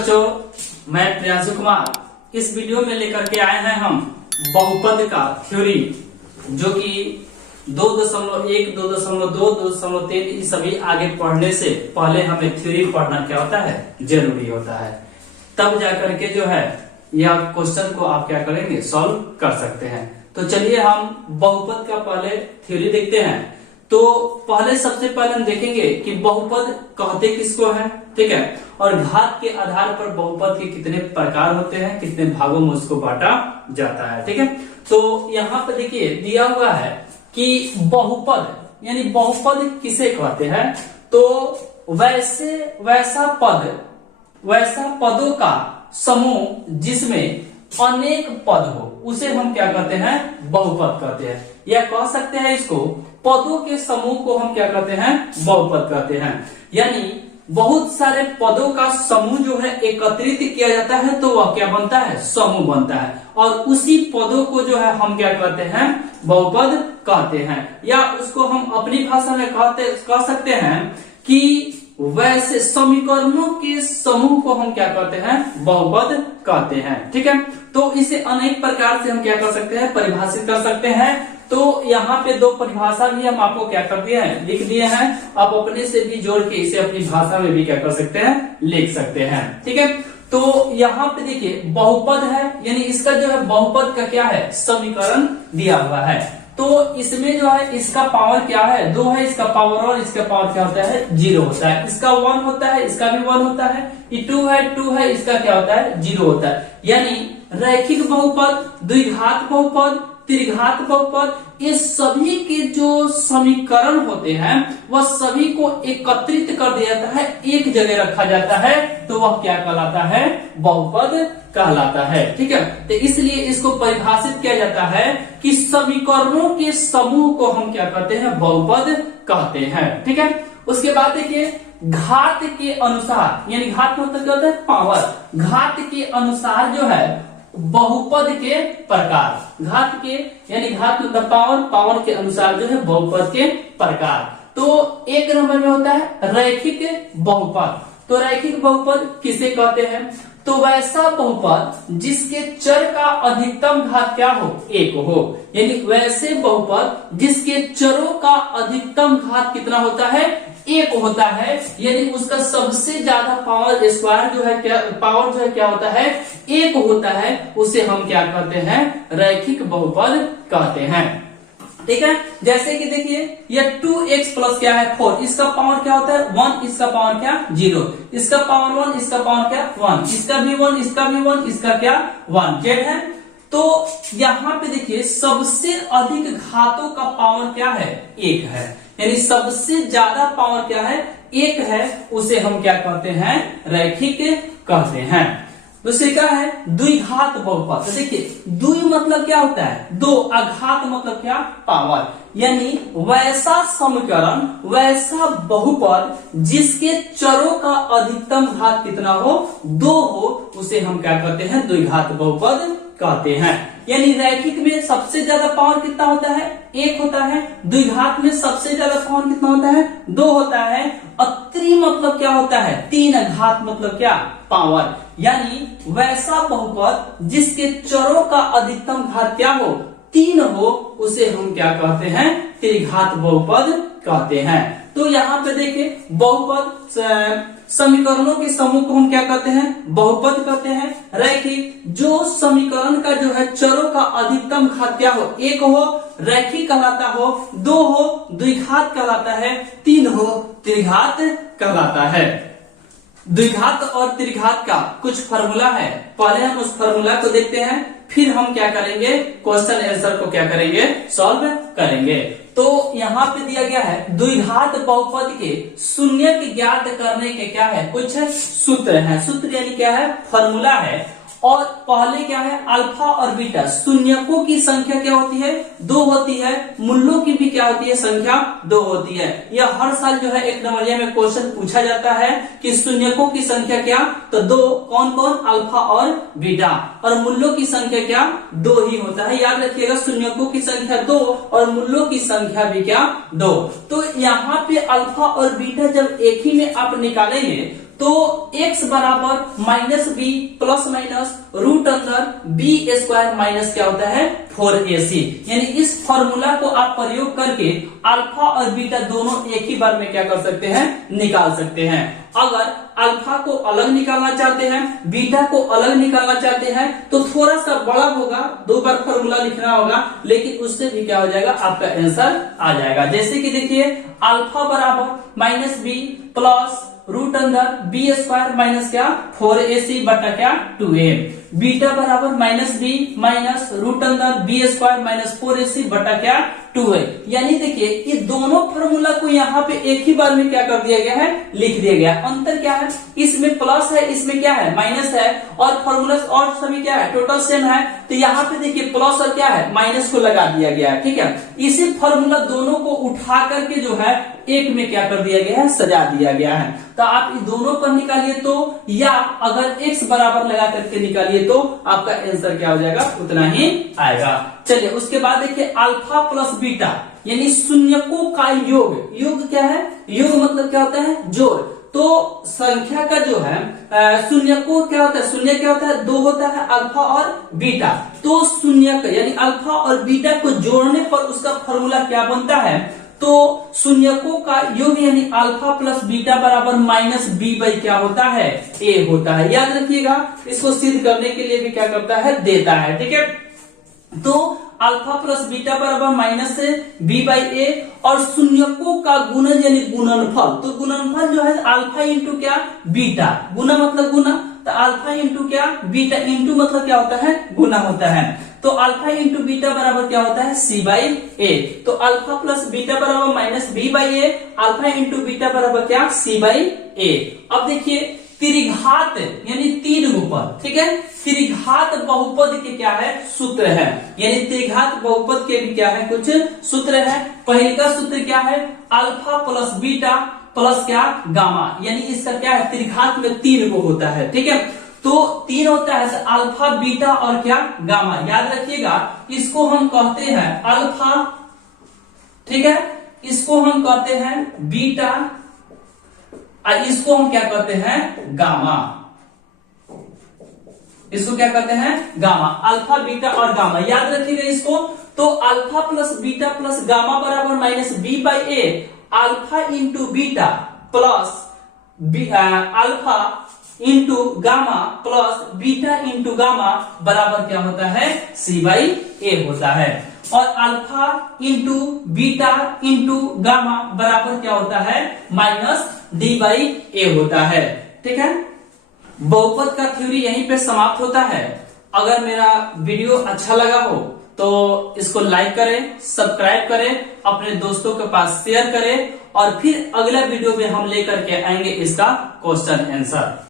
बच्चों, मैं प्रियांशु कुमार इस वीडियो में लेकर के आए हैं हम बहुपद का थ्योरी, जो कि 2.1, 2.2, 2.3 ये सभी आगे पढ़ने से पहले हमें थ्योरी पढ़ना क्या होता है, जरूरी होता है। तब जाकर के जो है यह क्वेश्चन को आप क्या करेंगे, सॉल्व कर सकते हैं। तो चलिए हम बहुपद का पहले थ्योरी देखते हैं। तो पहले सबसे पहले हम देखेंगे कि बहुपद कहते किसको है, ठीक है, और घात के आधार पर बहुपद के कितने प्रकार होते हैं, कितने भागों में उसको बांटा जाता है, ठीक है। तो यहाँ पे देखिए दिया हुआ है कि बहुपद यानी बहुपद किसे कहते हैं, तो वैसा पदों का समूह जिसमें अनेक पद हो उसे हम क्या कहते हैं, बहुपद कहते हैं। या कह सकते हैं इसको पदों के समूह को हम क्या कहते हैं, बहुपद कहते हैं। यानी बहुत सारे पदों का समूह जो है एकत्रित किया जाता है तो वह क्या बनता है, समूह बनता है, और उसी पदों को जो है हम क्या कहते हैं, बहुपद कहते हैं। या उसको हम अपनी भाषा में कह सकते हैं कि वैसे समीकरणों के समूह को हम क्या कहते हैं, बहुपद कहते हैं, ठीक है। तो इसे अनेक प्रकार से हम क्या कर सकते हैं, परिभाषित कर सकते हैं। तो यहाँ पे दो परिभाषा भी हम आपको क्या कर दिए हैं, लिख दिए हैं। आप अपने से भी जोड़ के इसे अपनी भाषा में भी क्या कर सकते हैं, लिख सकते हैं, ठीक है। तो यहाँ पे देखिए बहुपद है, यानी इसका जो है बहुपद का क्या है, समीकरण दिया हुआ है। तो इसमें जो है इसका पावर क्या है, 2 है इसका पावर, और इसका पावर क्या होता है, 0 होता है। इसका 1 होता है, इसका भी 1 होता है। ये 2 है, इसका क्या होता है, 0 होता है। यानी रैखिक बहुपद, द्विघात बहुपद, त्रिघात बहुपद, ये सभी के जो समीकरण होते हैं वह सभी को एकत्रित कर दिया जाता है, एक जगह रखा जाता है, तो वह क्या कहलाता है, बहुपद कहलाता है, ठीक है। तो इसलिए इसको परिभाषित किया जाता है कि समीकरणों के समूह को हम क्या कहते हैं, बहुपद कहते हैं, ठीक है। उसके बाद देखिए घात के अनुसार, यानी घात मतलब क्या होता है, पावर। घात के अनुसार जो है बहुपद के प्रकार, घात के यानी घात मतलब पावर, पावर के अनुसार जो है बहुपद के प्रकार। तो एक नंबर में होता है रैखिक बहुपद। तो रैखिक बहुपद किसे कहते हैं, तो वैसा बहुपद जिसके चर का अधिकतम घात क्या हो, 1 हो। यानी वैसे बहुपद जिसके चरों का अधिकतम घात कितना होता है, 1 होता है। यानी उसका सबसे ज्यादा पावर स्क्वायर जो है क्या, पावर जो है क्या होता है, 1 होता है। उसे हम क्या कहते हैं, रैखिक बहुपद कहते हैं, ठीक है। जैसे कि देखिए ये 2x प्लस क्या है, 4, इसका पावर क्या होता है, 1, इसका पावर क्या, 0, इसका पावर 1, इसका पावर क्या, 1, इसका भी 1, इसका भी 1, इसका क्या, 1, z है। तो यहाँ पे देखिए सबसे अधिक घातों का पावर क्या है, 1 है। यानी सबसे ज्यादा पावर क्या है, 1 है। उसे हम क्या कहते हैं, रैखिक कहते हैं। दूसरी क्या है, द्विघात बहुपद। तो देखिए द्वि मतलब क्या होता है, 2, अघात मतलब क्या, पावर। यानी वैसा समीकरण, वैसा बहुपद जिसके चरों का अधिकतम घात कितना हो, 2 हो, उसे हम क्या कहते हैं, द्विघात बहुपद कहते हैं। यानी रैखिक में सबसे ज्यादा पावर कितना होता है, 1 होता है। द्विघात में सबसे ज्यादा पावर कितना होता है, 2 होता है। और त्रि मतलब क्या होता है, 3, घात मतलब क्या, पावर। यानी वैसा बहुपद जिसके चरों का अधिकतम घात क्या हो, 3 हो, उसे हम क्या कहते हैं, त्रिघात बहुपद कहते हैं। तो यहाँ पे देखिए बहुपद समीकरणों के समूह को हम क्या कहते हैं, बहुपद कहते हैं। रैखिक जो समीकरण का जो है चरों का अधिकतम घात क्या हो, 1 हो, रैखिक कहलाता हो। 2 हो, द्विघात कहलाता है। 3 हो, त्रिघात कहलाता है। द्विघात और त्रिघात का कुछ फार्मूला है, पहले हम उस फार्मूला को देखते हैं, फिर हम क्या करेंगे, क्वेश्चन आंसर को क्या करेंगे, सॉल्व करेंगे। तो यहाँ पे दिया गया है द्विघात बहुपद के शून्य की ज्ञात करने के क्या है, कुछ सूत्र है। सूत्र यानी क्या है, फार्मूला है। और पहले क्या है, अल्फा और बीटा, शून्यकों की संख्या क्या होती है, 2 होती है। मूल्यों की भी क्या होती है, संख्या 2 होती है। यह हर साल जो है 1 नंबरिया में क्वेश्चन पूछा जाता है कि शून्यकों की संख्या क्या, तो 2, कौन कौन, अल्फा और बीटा। और मूल्यों की संख्या क्या, 2 ही होता है। याद रखिएगा शून्यकों की संख्या 2 और मूल्यों की संख्या भी क्या, 2। तो यहाँ पे अल्फा और बीटा जब एक ही में आप निकालेंगे तो x बराबर minus b plus minus root अंदर बी स्क्वायर माइनस क्या होता है 4ac। यानी इस फॉर्मूला को आप प्रयोग करके अल्फा और बीटा दोनों एक ही बार में क्या कर सकते हैं, निकाल सकते हैं। अगर अल्फा को अलग निकालना चाहते हैं, बीटा को अलग निकालना चाहते हैं तो थोड़ा सा बड़ा होगा, 2 बार फॉर्मूला लिखना होगा, लेकिन उससे भी क्या हो जाएगा, आपका आंसर आ जाएगा। जैसे कि देखिए अल्फा बराबर माइनस बी प्लस रूट अंदर बी स्क्वायर माइनस क्या 4ac बटा क्या 2a। बीटा बराबर माइनस बी माइनस रूट अंदर बी स्क्वायर माइनस 4ac बटा क्या 2a। यानी देखिए ये दोनों फॉर्मूला को यहाँ पे एक ही बार में क्या कर दिया गया है, लिख दिया गया। अंतर क्या है, इसमें प्लस है, इसमें क्या है माइनस है, और फॉर्मूला और सभी क्या है टोटल सेम है। तो यहाँ पे देखिए प्लस और क्या है माइनस को लगा दिया गया है, ठीक है। इसी फॉर्मूला दोनों को उठा करके जो है एक में क्या कर दिया गया है, सजा दिया गया है। तो आप इन दोनों पर निकालिए तो, या अगर x बराबर लगा करके निकालिए तो आपका आंसर क्या हो जाएगा, उतना ही आएगा। चलिए उसके बाद देखिए अल्फा प्लस बीटा यानी शून्यकों का योग। योग क्या है, योग मतलब क्या होता है, जोड़। तो संख्या का जो है शून्यकों क्या होता है, शून्य क्या होता है, 2 होता है अल्फा और बीटा। तो शून्य यानी अल्फा और बीटा को जोड़ने पर उसका फॉर्मूला क्या बनता है, तो शून्यकों का योग यानी अल्फा प्लस बीटा बराबर माइनस बी बाई क्या होता है, ए होता है। याद रखिएगा, इसको सिद्ध करने के लिए भी क्या करता है, देता है, ठीक है। तो अल्फा प्लस बीटा बराबर माइनस बी बाई ए, और शून्यकों का गुणन यानी गुणनफल। तो गुणनफल जो है अल्फा इंटू क्या बीटा, गुना मतलब गुना, तो अल्फा इंटू क्या बीटा, इंटू मतलब क्या होता है, गुना होता है। तो अल्फा इंटू बीटा बराबर क्या होता है, सी बाई ए। तो अल्फा प्लस बीटा बराबर minus B by A, alpha into beta बराबर क्या, सी बाई ए। अब देखिए त्रिघात यानी 3 ऊपर, ठीक है। त्रिघात बहुपद के क्या है, सूत्र है। यानी त्रिघात बहुपद के भी क्या है, कुछ सूत्र है। पहले का सूत्र क्या है, अल्फा प्लस बीटा प्लस क्या गामा। यानी इसका क्या है, त्रिघात में 3 को होता है, ठीक है। तो 3 होता है अल्फा बीटा और क्या गामा। याद रखिएगा, इसको हम कहते हैं अल्फा, ठीक है, इसको हम कहते हैं बीटा, और इसको हम क्या कहते हैं, गामा। इसको क्या कहते हैं, गामा। अल्फा बीटा और गामा याद रखिएगा इसको। तो alpha plus beta plus gamma बराबर minus B by A, alpha into beta plus alpha into gamma plus beta into gamma बराबर क्या होता है, सी बाई ए होता है। और alpha into beta into gamma बराबर क्या होता है, माइनस डी बाई ए होता है, ठीक है। बहुपद का थ्योरी यहीं पे समाप्त होता है। अगर मेरा वीडियो अच्छा लगा हो तो इसको लाइक करें, सब्सक्राइब करें, अपने दोस्तों के पास शेयर करें, और फिर अगला वीडियो में हम लेकर के आएंगे इसका क्वेश्चन आंसर।